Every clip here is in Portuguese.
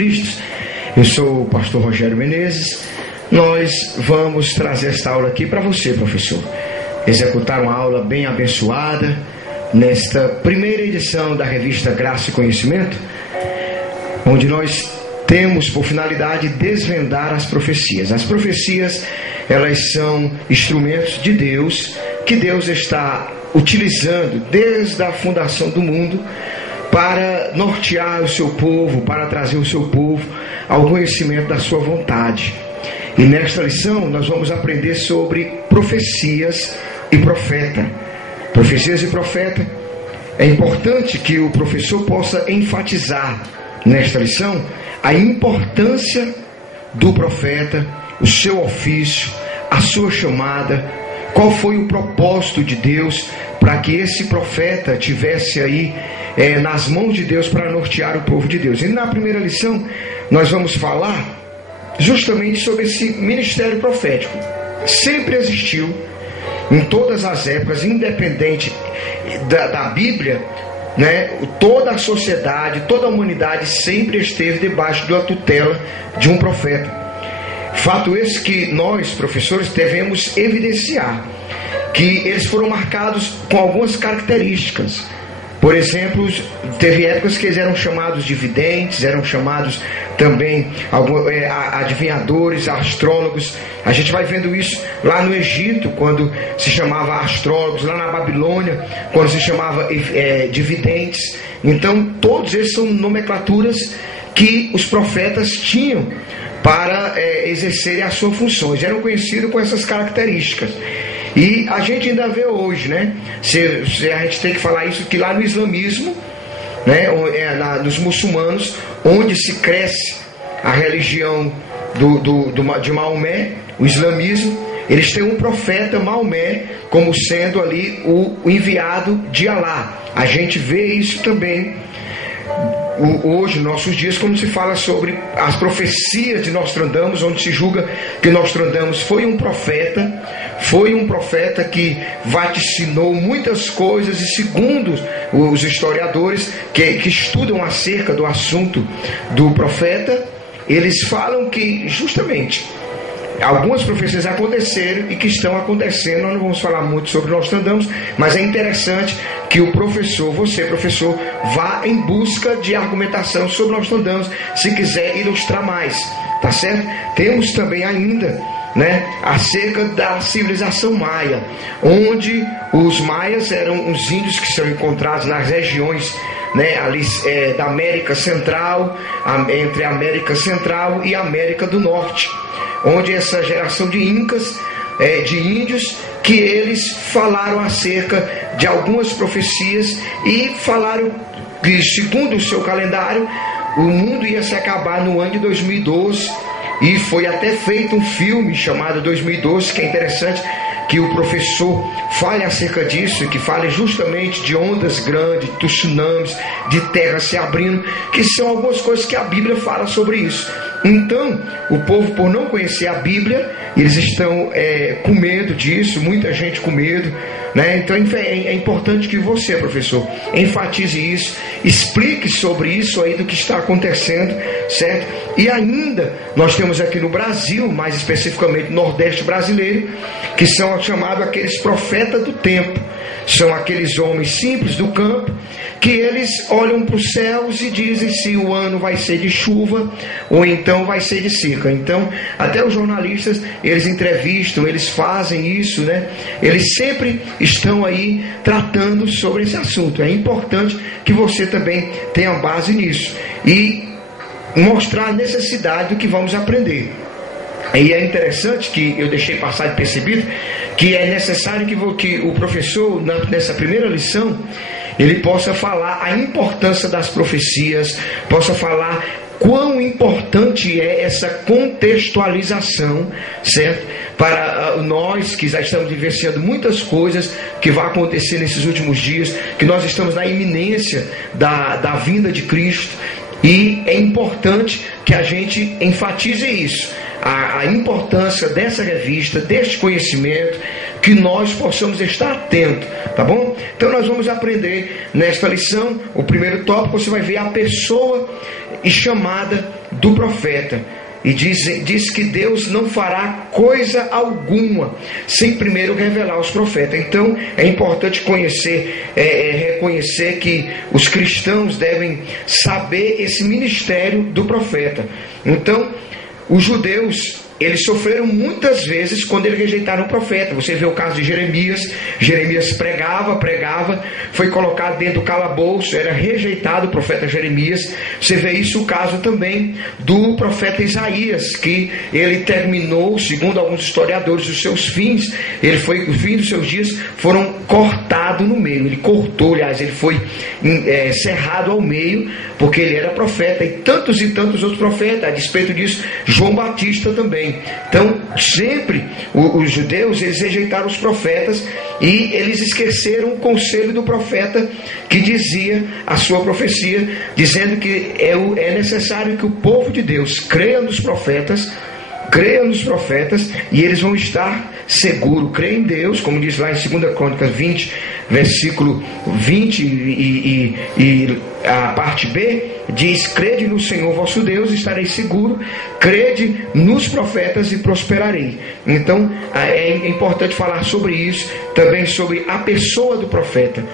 Cristo. Eu sou o pastor Rogério Menezes. Nós vamos trazer esta aula aqui para você, professor. Executar uma aula bem abençoada nesta primeira edição da revista Graça e Conhecimento, onde nós temos por finalidade desvendar as profecias. As profecias, elas são instrumentos de Deus, que Deus está utilizando desde a fundação do mundo para nortear o seu povo, para trazer o seu povo ao conhecimento da sua vontade. E nesta lição nós vamos aprender sobre profecias e profeta. Profecias e profeta. É importante que o professor possa enfatizar nesta lição a importância do profeta, o seu ofício, a sua chamada, qual foi o propósito de Deus para que esse profeta tivesse aí nas mãos de Deus para nortear o povo de Deus. E na primeira lição nós vamos falar justamente sobre esse ministério profético. Sempre existiu, em todas as épocas, independente da Bíblia, né? Toda a sociedade, toda a humanidade sempre esteve debaixo da tutela de um profeta. Fato esse que nós, professores, devemos evidenciar que eles foram marcados com algumas características. Por exemplo, teve épocas que eles eram chamados de videntes, eram chamados também adivinhadores, astrólogos. A gente vai vendo isso lá no Egito, quando se chamava astrólogos, lá na Babilônia, quando se chamava de videntes. Então, todos esses são nomenclaturas que os profetas tinham para exercerem as suas funções. Eram conhecidos com essas características. E a gente ainda vê hoje, né? A gente tem que falar isso, que lá no islamismo, né? Nos muçulmanos, onde se cresce a religião de Maomé, o islamismo, eles têm um profeta Maomé como sendo ali o enviado de Alá. A gente vê isso também hoje, nos nossos dias, quando se fala sobre as profecias de Nostradamus, onde se julga que Nostradamus foi um profeta que vaticinou muitas coisas, e segundo os historiadores que estudam acerca do assunto do profeta, eles falam que justamente algumas profecias aconteceram e que estão acontecendo. Nós não vamos falar muito sobre Nostradamus, mas é interessante que o professor, você professor, vá em busca de argumentação sobre Nostradamus, se quiser ilustrar mais, tá certo? Temos também ainda, né, acerca da civilização maia, onde os maias eram os índios que são encontrados nas regiões, né, ali, da América Central, entre a América Central e a América do Norte, onde essa geração de incas, de índios, que eles falaram acerca de algumas profecias e falaram que, segundo o seu calendário, o mundo ia se acabar no ano de 2012, e foi até feito um filme chamado 2012, que é interessante que o professor fale acerca disso, que fale justamente de ondas grandes, de tsunamis, de terra se abrindo, que são algumas coisas que a Bíblia fala sobre isso. Então, o povo, por não conhecer a Bíblia, eles estão com medo disso, muita gente com medo, né? Então é importante que você, professor, enfatize isso, explique sobre isso aí do que está acontecendo, certo? E ainda, nós temos aqui no Brasil, mais especificamente no Nordeste brasileiro, que são chamados aqueles profetas do tempo. São aqueles homens simples do campo, que eles olham para os céus e dizem se o ano vai ser de chuva ou então vai ser de seca. Então, até os jornalistas, eles entrevistam, eles fazem isso, né? Eles sempre estão aí tratando sobre esse assunto. É importante que você também tenha base nisso e mostrar a necessidade do que vamos aprender. E é interessante que eu deixei passar despercebido que é necessário que o professor, nessa primeira lição, ele possa falar a importância das profecias, possa falar quão importante é essa contextualização, certo? Para nós que já estamos vivenciando muitas coisas que vão acontecer nesses últimos dias, que nós estamos na iminência da vinda de Cristo, e é importante que a gente enfatize isso, a importância dessa revista, deste conhecimento, que nós possamos estar atentos, tá bom? Então nós vamos aprender nesta lição, o primeiro tópico, você vai ver a pessoa e chamada do profeta. E diz que Deus não fará coisa alguma sem primeiro revelar aos profetas. Então é importante reconhecer que os cristãos devem saber esse ministério do profeta. Então os judeus, eles sofreram muitas vezes quando eles rejeitaram o profeta. Você vê o caso de Jeremias. Jeremias pregava, foi colocado dentro do calabouço, era rejeitado o profeta Jeremias. Você vê isso o caso também do profeta Isaías, que ele terminou, segundo alguns historiadores, os seus fins. O fim dos seus dias foram cortados no meio. Ele cortou, aliás, ele foi cerrado ao meio, porque ele era profeta. E tantos outros profetas. A despeito disso, João Batista também. Então sempre os judeus, eles rejeitaram os profetas e eles esqueceram o conselho do profeta, que dizia a sua profecia, dizendo que é necessário que o povo de Deus creia nos profetas e eles vão estar seguros. Creia em Deus, como diz lá em 2 Crônicas 20, versículo 20 e a parte B diz: crede no Senhor vosso Deus, estarei seguro, crede nos profetas e prosperarei. Então é importante falar sobre isso, também sobre a pessoa do profeta,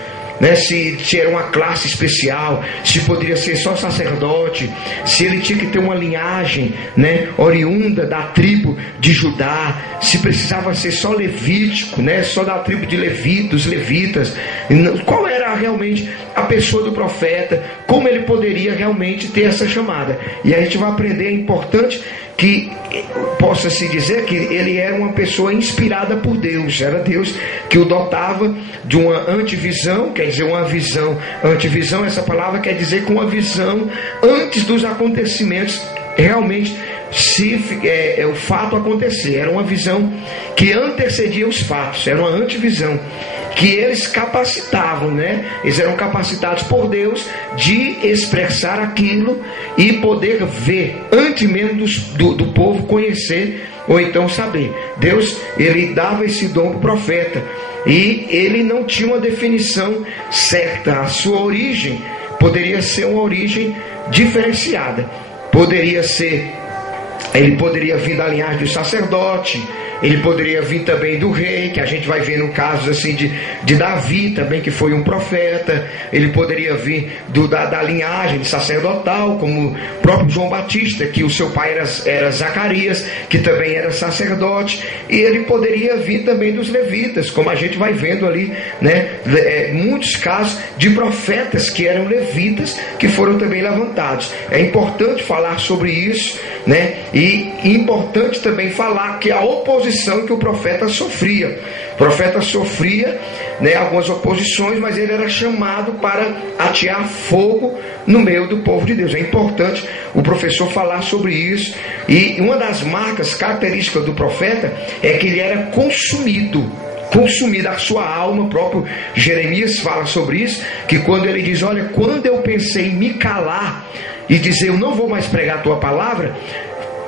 né? Se era uma classe especial, se poderia ser só sacerdote, se ele tinha que ter uma linhagem, né, oriunda da tribo de Judá, se precisava ser só levítico, né, só da tribo de dos levitas. Qual era realmente a pessoa do profeta, como ele poderia realmente ter essa chamada. E a gente vai aprender, é importante que possa-se dizer que ele era uma pessoa inspirada por Deus. Era Deus que o dotava de uma antevisão, quer dizer, uma visão. Antevisão, essa palavra quer dizer com uma visão antes dos acontecimentos realmente o fato acontecer. Era uma visão que antecedia os fatos, era uma antevisão que eles capacitavam, né? Eles eram capacitados por Deus de expressar aquilo e poder ver antes mesmo do povo conhecer ou então saber. Deus, ele dava esse dom para o profeta e ele não tinha uma definição certa. A sua origem poderia ser uma origem diferenciada. Ele poderia vir da linhagem do sacerdote, ele poderia vir também do rei, que a gente vai ver no caso assim de Davi também, que foi um profeta. Ele poderia vir da linhagem sacerdotal, como o próprio João Batista, que o seu pai era Zacarias, que também era sacerdote. E ele poderia vir também dos levitas, como a gente vai vendo ali, né? Muitos casos de profetas que eram levitas, que foram também levantados. É importante falar sobre isso, né? E importante também falar que a oposição que o profeta sofria. O profeta sofria, né, algumas oposições, mas ele era chamado para atear fogo no meio do povo de Deus. É importante o professor falar sobre isso. E uma das marcas características do profeta é que ele era consumido a sua alma. O próprio Jeremias fala sobre isso, que quando ele diz: olha, quando eu pensei em me calar e dizer eu não vou mais pregar a tua palavra,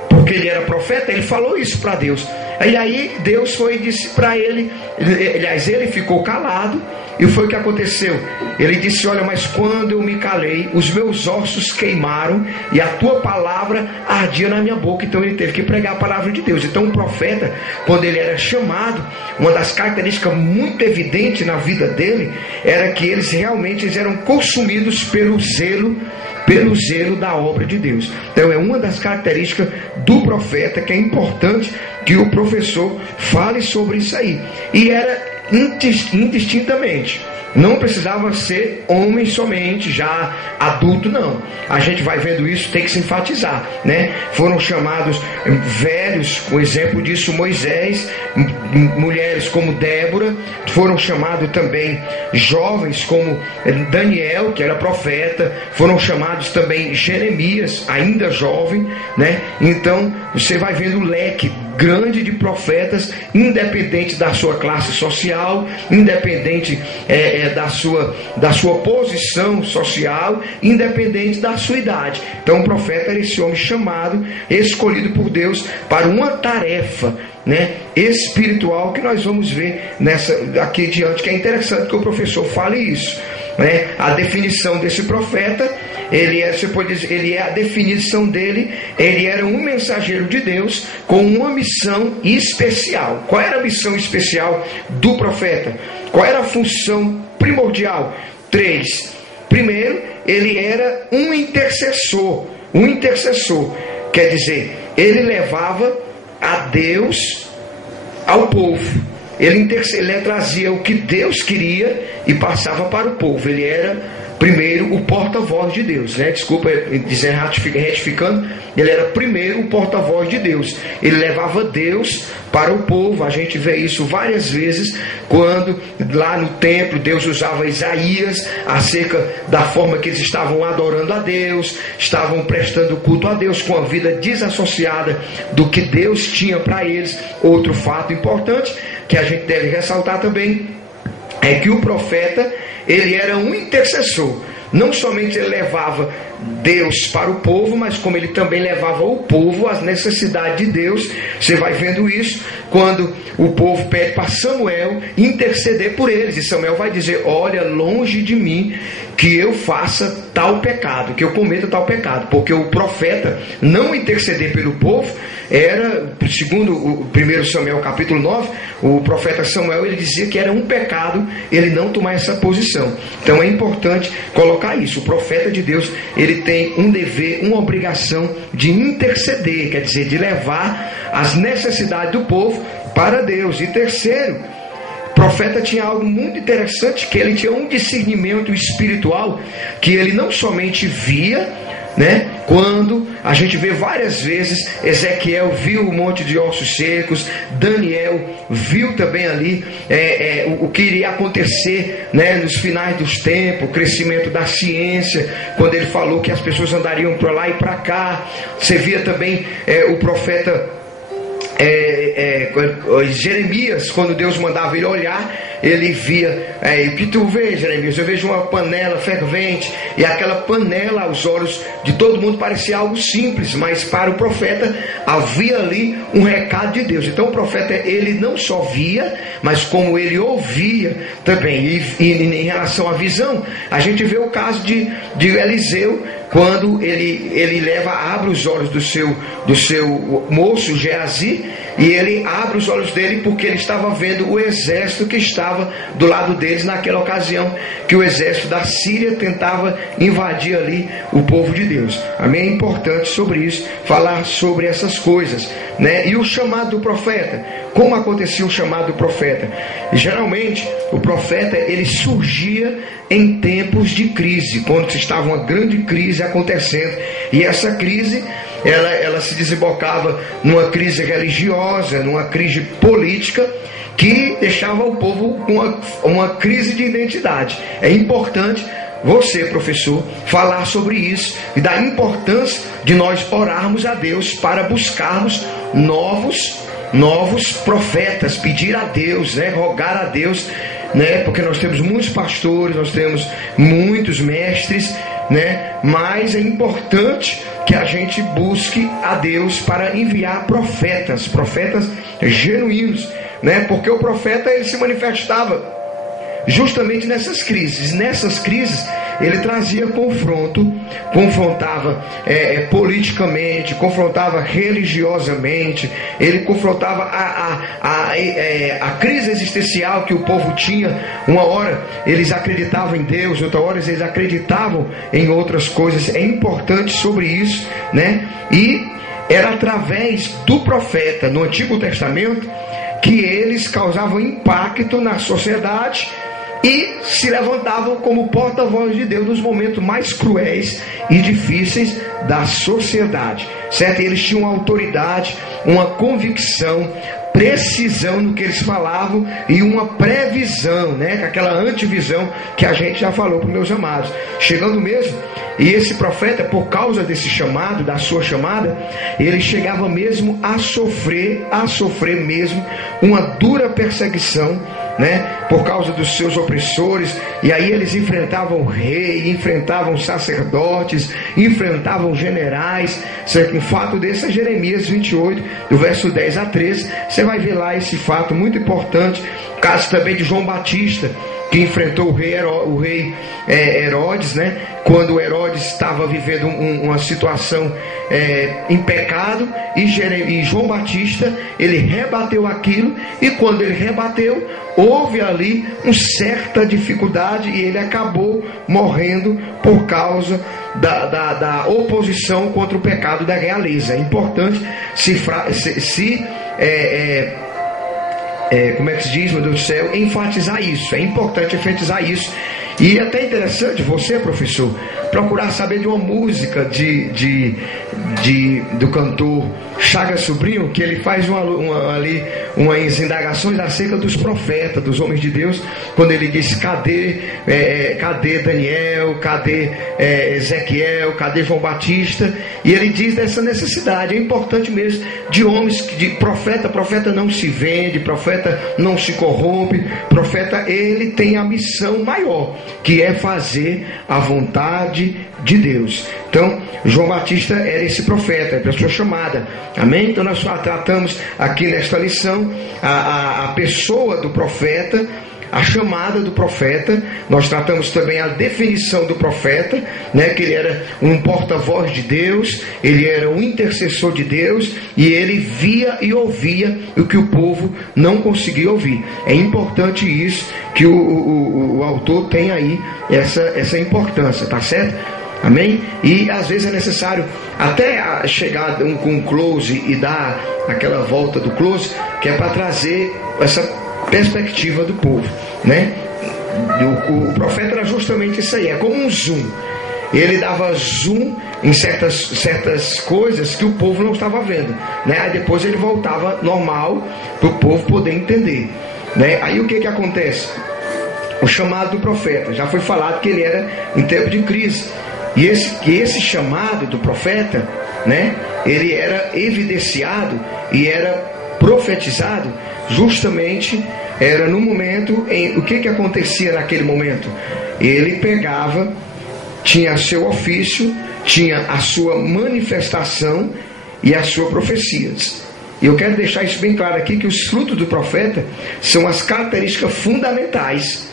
porque ele era profeta, ele falou isso para Deus. E aí Deus foi e disse para ele, aliás, ele ficou calado. E foi o que aconteceu. Ele disse: olha, mas quando eu me calei, os meus ossos queimaram e a tua palavra ardia na minha boca. Então ele teve que pregar a palavra de Deus. Então o profeta, quando ele era chamado, uma das características muito evidentes na vida dele era que eles realmente eram consumidos pelo zelo da obra de Deus. Então é uma das características do profeta, que é importante que o professor fale sobre isso aí. E era indistintamente, não precisava ser homem somente, já adulto, não. A gente vai vendo isso, tem que se enfatizar, né? Foram chamados velhos, o exemplo disso Moisés, mulheres como Débora, foram chamados também jovens como Daniel, que era profeta, foram chamados também Jeremias, ainda jovem, né? Então você vai vendo o leque grande de profetas, independente da sua classe social, independente da sua posição social, independente da sua idade. Então o profeta era esse homem chamado, escolhido por Deus para uma tarefa, né, espiritual, que nós vamos ver aqui diante, que é interessante que o professor fale isso, né? A definição desse profeta você pode dizer, ele é a definição dele, ele era um mensageiro de Deus com uma missão especial. Qual era a missão especial do profeta? Qual era a função primordial? 3. Primeiro, ele era um intercessor. Um intercessor, quer dizer, ele levava a Deus ao povo. Ele trazia o que Deus queria e passava para o povo. Ele era primeiro o porta-voz de Deus, né? Desculpa dizer, retificando, ele era primeiro o porta-voz de Deus. Ele levava Deus para o povo. A gente vê isso várias vezes quando lá no templo Deus usava Isaías acerca da forma que eles estavam adorando a Deus, estavam prestando culto a Deus com a vida desassociada do que Deus tinha para eles. Outro fato importante que a gente deve ressaltar também é que o profeta, ele era um intercessor. Não somente ele levava Deus para o povo, mas como ele também levava o povo às necessidades de Deus. Você vai vendo isso quando o povo pede para Samuel interceder por eles, e Samuel vai dizer: olha, longe de mim que eu faça tal pecado, que eu cometa tal pecado, porque o profeta não interceder pelo povo era, segundo o 1 Samuel capítulo 9, o profeta Samuel, ele dizia que era um pecado ele não tomar essa posição. Então é importante colocar isso. O profeta de Deus, ele tem um dever, uma obrigação de interceder, quer dizer, de levar as necessidades do povo para Deus. E terceiro, o profeta tinha algo muito interessante, que ele tinha um discernimento espiritual, que ele não somente via, né? Quando a gente vê várias vezes, Ezequiel viu um monte de ossos secos, Daniel viu também ali o que iria acontecer, né, nos finais dos tempos, o crescimento da ciência, quando ele falou que as pessoas andariam para lá e para cá. Você via também o profeta Jeremias, quando Deus mandava ele olhar, ele via, o que tu vê, Jeremias? Eu vejo uma panela fervente, e aquela panela aos olhos de todo mundo parecia algo simples, mas para o profeta havia ali um recado de Deus. Então o profeta, ele não só via, mas como ele ouvia também. E em relação à visão, a gente vê o caso de Eliseu, quando ele abre os olhos do seu moço Geazi, e ele abre os olhos dele porque ele estava vendo o exército que estava do lado deles naquela ocasião, que o exército da Síria tentava invadir ali o povo de Deus. Amém? É importante sobre isso, falar sobre essas coisas, né? E o chamado do profeta, como acontecia o chamado do profeta? Geralmente o profeta, ele surgia em tempos de crise, quando estava uma grande crise acontecendo, e essa crise ela se desembocava numa crise religiosa, numa crise política, que deixava o povo com uma crise de identidade. É importante você, professor, falar sobre isso e da importância de nós orarmos a Deus para buscarmos novos profetas, pedir a Deus, né, rogar a Deus, né, porque nós temos muitos pastores, nós temos muitos mestres, né, mas é importante que a gente busque a Deus para enviar profetas genuínos, né, porque o profeta, ele se manifestava justamente nessas crises. Nessas crises ele trazia confrontava politicamente, confrontava religiosamente, ele confrontava a crise existencial que o povo tinha. Uma hora eles acreditavam em Deus, outra hora eles acreditavam em outras coisas. É importante sobre isso, né? E era através do profeta no Antigo Testamento que eles causavam impacto na sociedade e se levantavam como porta-voz de Deus nos momentos mais cruéis e difíceis da sociedade, certo? E eles tinham uma autoridade, uma convicção, precisão no que eles falavam e uma previsão, né? Aquela antevisão que a gente já falou para os meus amados, chegando mesmo. E esse profeta, por causa desse chamado, da sua chamada, ele chegava mesmo a sofrer mesmo uma dura perseguição, né, por causa dos seus opressores. E aí eles enfrentavam o rei, enfrentavam sacerdotes, enfrentavam generais. Um fato desse é Jeremias 28, do verso 10 a 13. Você vai ver lá esse fato muito importante. Caso também de João Batista, que enfrentou o rei Herodes, né? Quando Herodes estava vivendo uma situação em pecado, e João Batista, ele rebateu aquilo, e quando ele rebateu, houve ali uma certa dificuldade, e ele acabou morrendo por causa da oposição contra o pecado da realeza. É importante como é que se diz, meu Deus do céu, enfatizar isso. É importante enfatizar isso. E é até interessante você, professor, procurar saber de uma música do cantor Chagas Sobrinho, que ele faz umas indagações acerca dos profetas, dos homens de Deus, quando ele diz: cadê Daniel, cadê Ezequiel, cadê João Batista? E ele diz dessa necessidade. É importante mesmo de homens, de profeta não se vende, profeta não se corrompe, profeta, ele tem a missão maior, que é fazer a vontade de Deus. Então, João Batista era esse profeta, é a pessoa chamada. Amém? Então nós tratamos aqui nesta lição a pessoa do profeta, a chamada do profeta. Nós tratamos também a definição do profeta, né? Que ele era um porta-voz de Deus, ele era um intercessor de Deus, e ele via e ouvia o que o povo não conseguia ouvir. É importante isso, que o autor tem aí essa importância, tá certo? Amém? E às vezes é necessário até chegar com um close e dar aquela volta do close, que é para trazer essa perspectiva do povo, né? O profeta era justamente isso aí, é como um zoom. Ele dava zoom em certas coisas que o povo não estava vendo, né? Aí depois ele voltava normal para o povo poder entender, né? Aí o que acontece? O chamado do profeta, já foi falado que ele era em tempo de crise. E esse chamado do profeta, né, ele era evidenciado e era profetizado justamente, era no momento o que acontecia naquele momento? Ele pegava, tinha seu ofício, tinha a sua manifestação e a sua profecia. E eu quero deixar isso bem claro aqui, que os frutos do profeta são as características fundamentais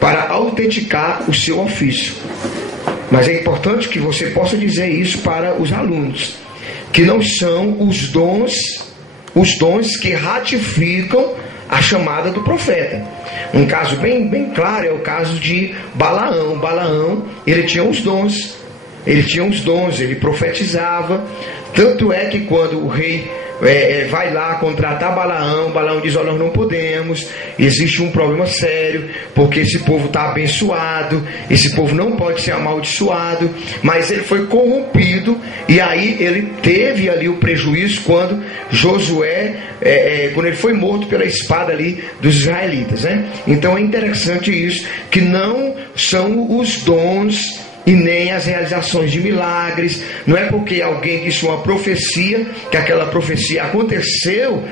para autenticar o seu ofício. Mas é importante que você possa dizer isso para os alunos, que não são os dons que ratificam a chamada do profeta. Um caso bem claro é o caso de Balaão. Balaão, ele tinha os dons, ele profetizava. Tanto é que quando o rei vai lá contratar Balaão diz: olha, nós não podemos, existe um problema sério, porque esse povo está abençoado, esse povo não pode ser amaldiçoado. Mas ele foi corrompido, e aí ele teve ali o prejuízo quando Josué, quando ele foi morto pela espada ali dos israelitas, né? Então é interessante isso, que não são os dons e nem as realizações de milagres. Não é porque alguém disse uma profecia, que aquela profecia aconteceu,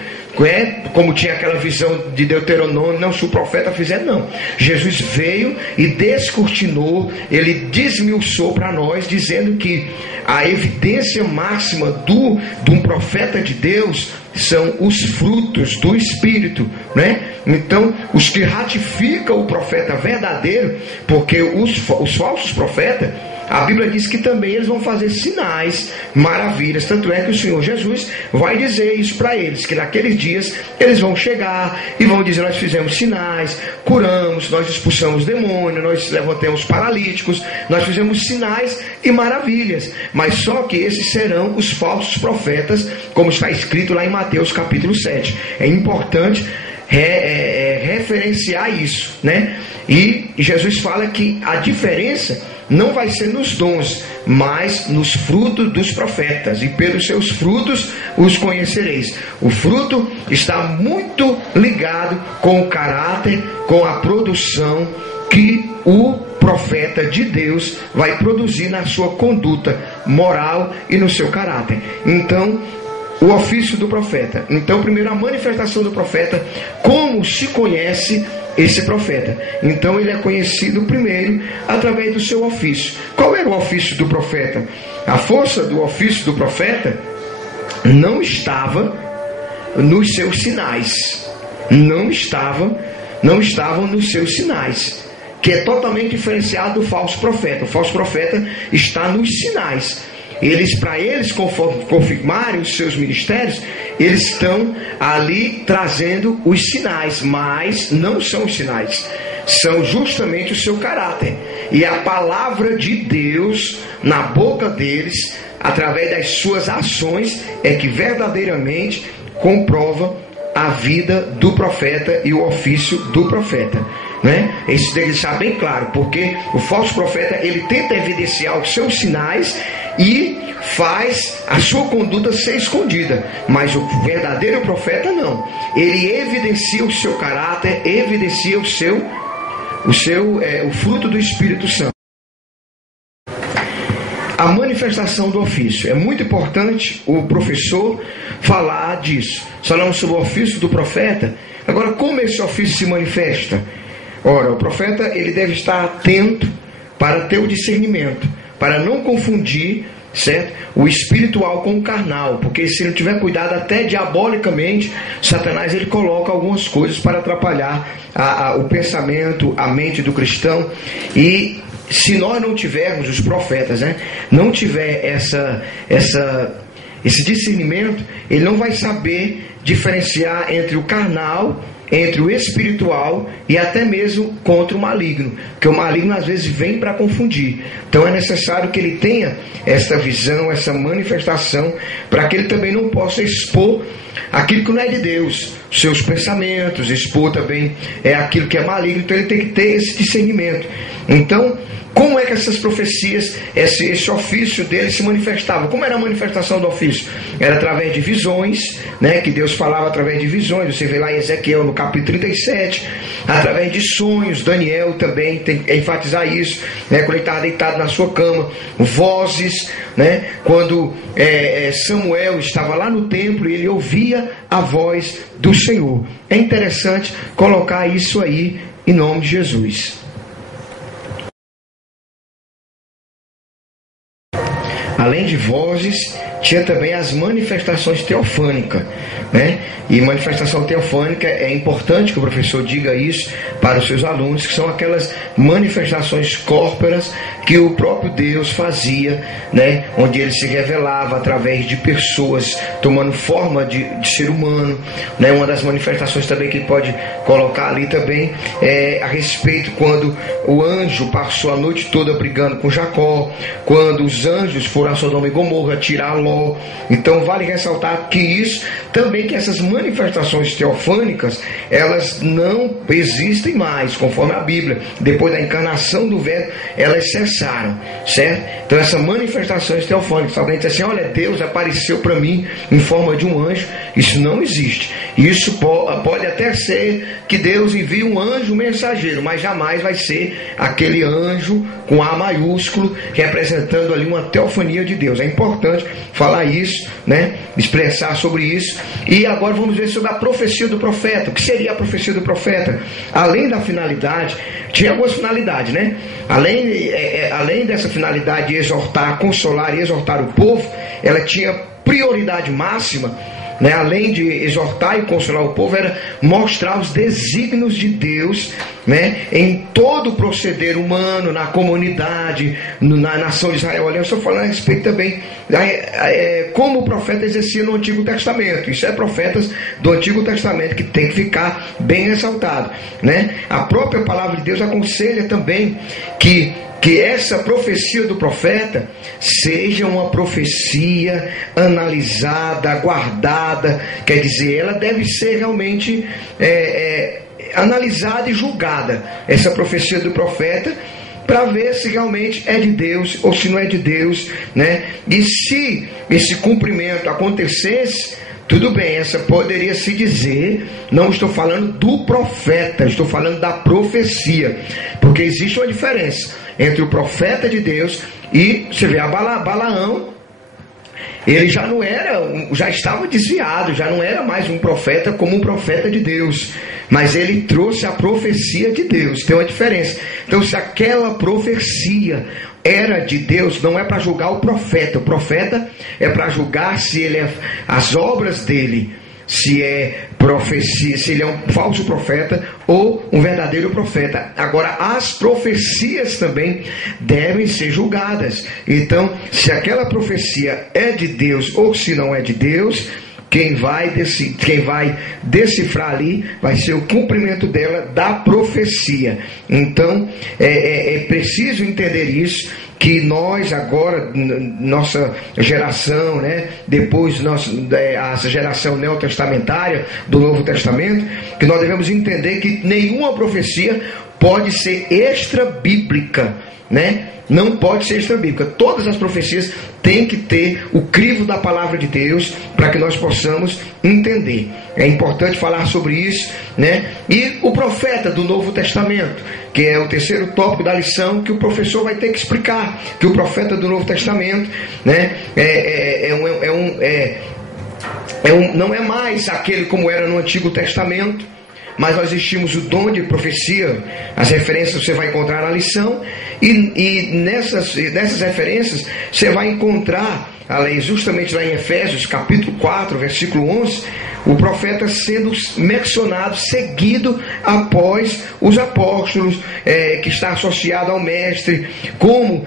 como tinha aquela visão de Deuteronômio, não, se o profeta fizer, não. Jesus veio e descortinou, ele desmiuçou para nós, dizendo que a evidência máxima de um profeta de Deus são os frutos do Espírito, né? Então, os que ratificam o profeta verdadeiro, porque os falsos profetas, a Bíblia diz que também eles vão fazer sinais, maravilhas. Tanto é que o Senhor Jesus vai dizer isso para eles, que naqueles dias eles vão chegar e vão dizer: nós fizemos sinais, curamos, nós expulsamos demônios, nós levantamos paralíticos, nós fizemos sinais e maravilhas. Mas só que esses serão os falsos profetas, como está escrito lá em Mateus capítulo 7. É importante referenciar isso, né? E Jesus fala que a diferença não vai ser nos dons, mas nos frutos dos profetas, e pelos seus frutos os conhecereis. O fruto está muito ligado com o caráter, com a produção que o profeta de Deus vai produzir na sua conduta moral e no seu caráter. Então, o ofício do profeta. Então, primeiro, a manifestação do profeta. Como se conhece esse profeta? Então, ele é conhecido primeiro através do seu ofício. Qual era o ofício do profeta? A força do ofício do profeta não estava nos seus sinais, não estava não estavam nos seus sinais, que é totalmente diferenciado do falso profeta. O falso profeta está nos sinais. Para eles confirmarem os seus ministérios, eles estão ali trazendo os sinais, mas não são os sinais, são justamente o seu caráter. E a palavra de Deus na boca deles, através das suas ações, é que verdadeiramente comprova a vida do profeta e o ofício do profeta, né? Isso deve estar bem claro, porque o falso profeta, ele tenta evidenciar os seus sinais e faz a sua conduta ser escondida, mas o verdadeiro profeta não. Ele evidencia o seu caráter, evidencia o fruto do Espírito Santo. A manifestação do ofício. É muito importante o professor falar disso. Falamos sobre o ofício do profeta. Agora, como esse ofício se manifesta? Ora, o profeta, ele deve estar atento para ter o discernimento, para não confundir, certo, o espiritual com o carnal, porque se ele não tiver cuidado, até diabolicamente, Satanás, ele coloca algumas coisas para atrapalhar o pensamento, a mente do cristão. E se nós não tivermos, os profetas, né, não tiver esse discernimento, ele não vai saber diferenciar entre o carnal, entre o espiritual e até mesmo contra o maligno, porque o maligno às vezes vem para confundir. Então é necessário que ele tenha essa visão, essa manifestação, para que ele também não possa expor aquilo que não é de Deus, seus pensamentos, expor também aquilo que é maligno. Então ele tem que ter esse discernimento. Então, como é que essas profecias, esse ofício dele se manifestava? Como era a manifestação do ofício? Era através de visões, né, que Deus falava através de visões. Você vê lá em Ezequiel, no capítulo 37, através de sonhos. Daniel também tem que enfatizar isso, né, quando ele estava deitado na sua cama. Vozes, né, quando Samuel estava lá no templo e ele ouvia a voz do Senhor. É interessante colocar isso aí em nome de Jesus. Além de vozes, tinha também as manifestações teofânicas, né? E manifestação teofânica, é importante que o professor diga isso para os seus alunos, que são aquelas manifestações córporas que o próprio Deus fazia, né? Onde ele se revelava através de pessoas tomando forma de ser humano, né? Uma das manifestações também que pode colocar ali também é a respeito quando o anjo passou a noite toda brigando com Jacó, quando os anjos foram a Sodoma e Gomorra tirar Ló. Então vale ressaltar que isso também, que essas manifestações teofânicas, elas não existem mais, conforme a Bíblia. Depois da encarnação do Verbo, elas cessaram, certo? Então essas manifestações teofânicas, alguém diz assim: olha, Deus apareceu para mim em forma de um anjo. Isso não existe. Isso pode até ser que Deus envie um anjo mensageiro, mas jamais vai ser aquele anjo com A maiúsculo, representando ali uma teofania de Deus. É importante falar isso, né? Expressar sobre isso. E agora vamos ver sobre a profecia do profeta. O que seria a profecia do profeta? Além da finalidade, tinha algumas finalidades, né? Além dessa finalidade de exortar, consolar e exortar o povo, ela tinha prioridade máxima, né? Além de exortar e consolar o povo, era mostrar os desígnios de Deus, né? Em todo o proceder humano, na comunidade, na nação de Israel. Olha, eu estou falando a respeito também como o profeta exercia no Antigo Testamento. Isso é profetas do Antigo Testamento que tem que ficar bem ressaltado, né? A própria palavra de Deus aconselha também que essa profecia do profeta seja uma profecia analisada, guardada. Quer dizer, ela deve ser realmente analisada e julgada, essa profecia do profeta, para ver se realmente é de Deus ou se não é de Deus, né? E se esse cumprimento acontecesse, tudo bem, essa poderia se dizer, não estou falando do profeta, estou falando da profecia, porque existe uma diferença entre o profeta de Deus e, você vê, Balaão, ele já estava desviado, já não era mais um profeta como um profeta de Deus, mas ele trouxe a profecia de Deus. Tem uma diferença. Então, se aquela profecia era de Deus, não é para julgar o profeta é para julgar se ele as obras dele, se é profecia, se ele é um falso profeta ou um verdadeiro profeta. Agora, as profecias também devem ser julgadas. Então, se aquela profecia é de Deus ou se não é de Deus, quem vai decifrar ali vai ser o cumprimento dela, da profecia. Então, é preciso entender isso, que nós agora, nossa geração, né, depois a geração neotestamentária do Novo Testamento, que nós devemos entender que nenhuma profecia pode ser extra-bíblica, né? Não pode ser extra-bíblica. Todas as profecias têm que ter o crivo da palavra de Deus para que nós possamos entender. É importante falar sobre isso, né? E o profeta do Novo Testamento, que é o terceiro tópico da lição, que o professor vai ter que explicar, que o profeta do Novo Testamento, né, não é mais aquele como era no Antigo Testamento, mas nós existimos o dom de profecia. As referências você vai encontrar na lição, e nessas referências você vai encontrar, justamente lá em Efésios capítulo 4, versículo 11, o profeta sendo mencionado, seguido após os apóstolos, que está associado ao mestre, como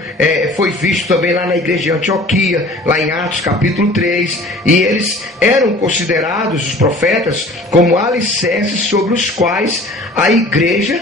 foi visto também lá na igreja de Antioquia, lá em Atos capítulo 3, e eles eram considerados, os profetas, como alicerces sobre os quais a igreja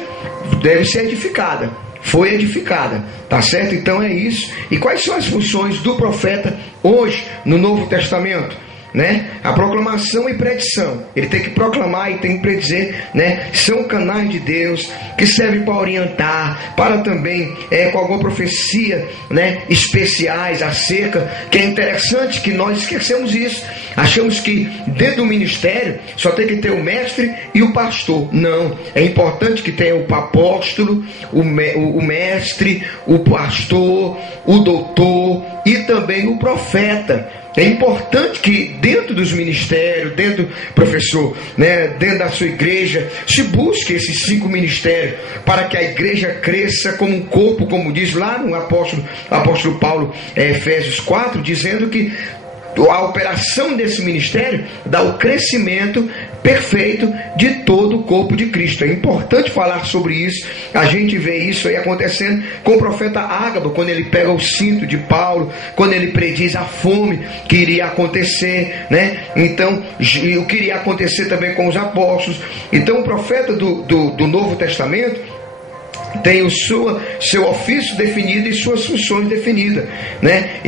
deve ser edificada. Foi edificada, tá certo? Então é isso. E quais são as funções do profeta hoje no Novo Testamento? Né? A proclamação e predição. Ele tem que proclamar e tem que predizer, né? São canais de Deus que servem para orientar, para também com alguma profecia, né, especiais acerca, que é interessante que nós esquecemos isso. Achamos que dentro do ministério só tem que ter o mestre e o pastor. Não, é importante que tenha o apóstolo, o mestre, o pastor, o doutor e também o profeta. É importante que dentro dos ministérios, dentro, professor, né, dentro da sua igreja, se busque esses 5 ministérios para que a igreja cresça como um corpo, como diz lá no apóstolo Paulo, Efésios 4, dizendo que a operação desse ministério dá o crescimento perfeito de todo o corpo de Cristo. É importante falar sobre isso. A gente vê isso aí acontecendo com o profeta Ágabo, quando ele pega o cinto de Paulo, quando ele prediz a fome que iria acontecer, né? Então, o que iria acontecer também com os apóstolos. Então, o profeta do Novo Testamento tem o seu ofício definido e suas funções definidas, né?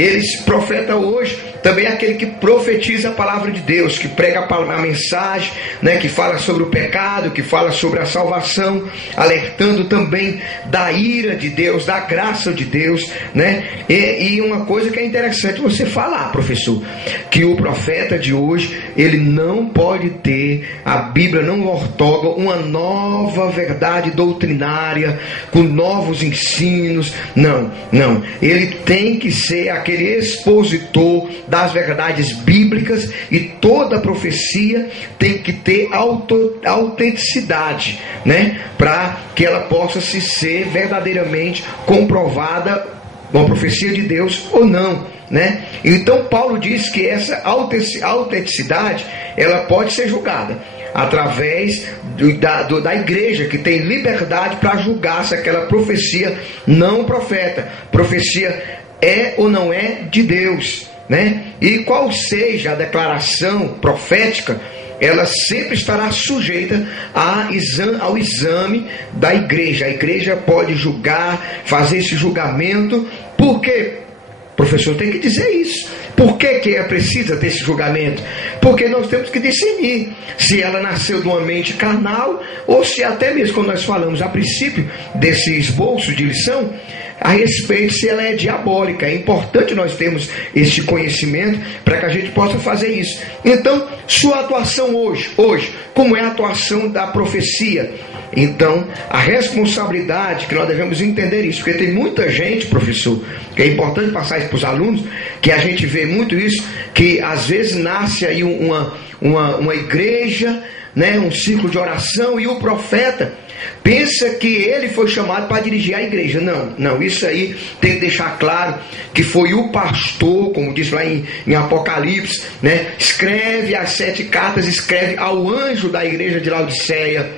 Profeta hoje também é aquele que profetiza a palavra de Deus, que prega a mensagem, né? Que fala sobre o pecado, que fala sobre a salvação, alertando também da ira de Deus, da graça de Deus, né? E uma coisa que é interessante você falar, professor, que o profeta de hoje, ele não pode ter, a Bíblia não ortoga uma nova verdade doutrinária, com novos ensinos. Não. Ele tem que ser aquele expositor das verdades bíblicas, e toda profecia tem que ter autenticidade, né? Para que ela possa ser verdadeiramente comprovada, uma profecia de Deus ou não, né? Então Paulo diz que essa autenticidade, ela pode ser julgada através da igreja, que tem liberdade para julgar se aquela profecia não profeta, profecia é ou não é de Deus, né? E qual seja a declaração profética, ela sempre estará sujeita ao exame da igreja. A igreja pode julgar, fazer esse julgamento. Por quê? O professor tem que dizer isso. Por que é preciso ter esse julgamento? Porque nós temos que discernir se ela nasceu de uma mente carnal, ou se até mesmo, quando nós falamos a princípio desse esboço de lição, a respeito se ela é diabólica. É importante nós termos esse conhecimento para que a gente possa fazer isso. Então, sua atuação hoje, como é a atuação da profecia? Então, a responsabilidade, que nós devemos entender isso, porque tem muita gente, professor, que é importante passar isso para os alunos, que a gente vê muito isso, que às vezes nasce aí uma igreja, né, um círculo de oração, e o profeta pensa que ele foi chamado para dirigir a igreja. Não, isso aí tem que deixar claro que foi o pastor, como diz lá em Apocalipse, né? Escreve as 7 cartas, escreve ao anjo da igreja de Laodiceia,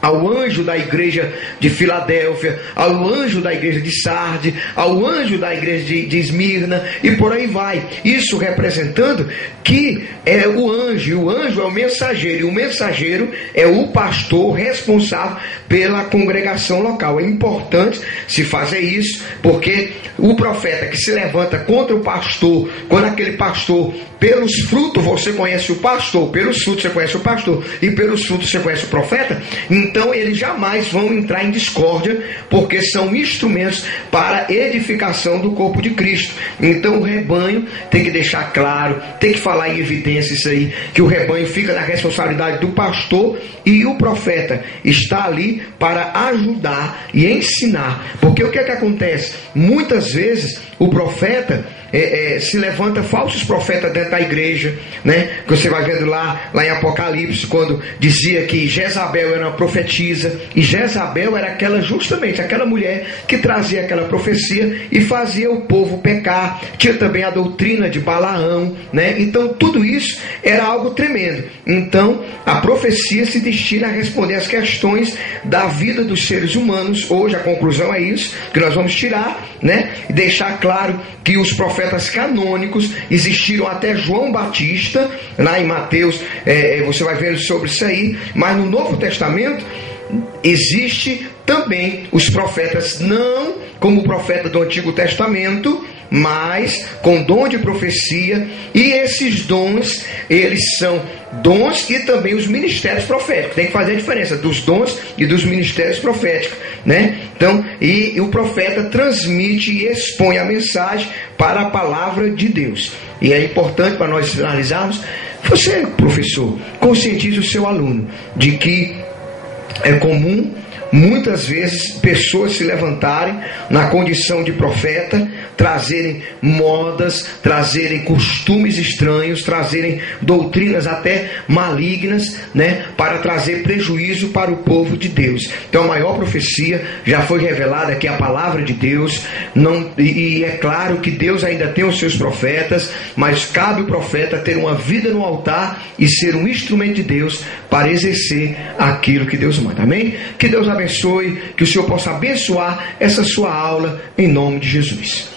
ao anjo da igreja de Filadélfia, ao anjo da igreja de Sardes, ao anjo da igreja de Esmirna, e por aí vai. Isso representando que é o anjo, e o anjo é o mensageiro, e o mensageiro é o pastor responsável pela congregação local. É importante se fazer isso, porque o profeta que se levanta contra o pastor, quando aquele pastor, pelos frutos você conhece o pastor, pelos frutos você conhece o pastor, e pelos frutos você conhece o profeta, então eles jamais vão entrar em discórdia, porque são instrumentos para a edificação do corpo de Cristo. Então o rebanho tem que deixar claro, tem que falar em evidência isso aí, que o rebanho fica na responsabilidade do pastor, e o profeta está ali para ajudar e ensinar. Porque o que é que acontece? Muitas vezes o profeta se levanta falsos profetas dentro da igreja, né? Que você vai vendo lá em Apocalipse, quando dizia que Jezabel era uma profetisa, e Jezabel era justamente aquela mulher que trazia aquela profecia e fazia o povo pecar. Tinha também a doutrina de Balaão, né? Então tudo isso era algo tremendo. Então a profecia se destina a responder às questões da vida dos seres humanos. Hoje a conclusão é isso que nós vamos tirar, né? E deixar claro que os profetas canônicos existiram até João Batista. Lá em Mateus você vai ver sobre isso aí. Mas no Novo Testamento existe também os profetas, não como o profeta do Antigo Testamento, mas com dom de profecia. E esses dons, eles são dons e também os ministérios proféticos. Tem que fazer a diferença dos dons e dos ministérios proféticos, né? Então, e o profeta transmite e expõe a mensagem para a palavra de Deus. E é importante para nós finalizarmos, você, professor, conscientize o seu aluno de que é comum muitas vezes pessoas se levantarem na condição de profeta, trazerem modas, trazerem costumes estranhos, trazerem doutrinas até malignas, né, para trazer prejuízo para o povo de Deus. Então a maior profecia já foi revelada, que é a palavra de Deus. E é claro que Deus ainda tem os seus profetas, mas cabe o profeta ter uma vida no altar e ser um instrumento de Deus para exercer aquilo que Deus manda. Amém? Que Deus abençoe, que o Senhor possa abençoar essa sua aula em nome de Jesus.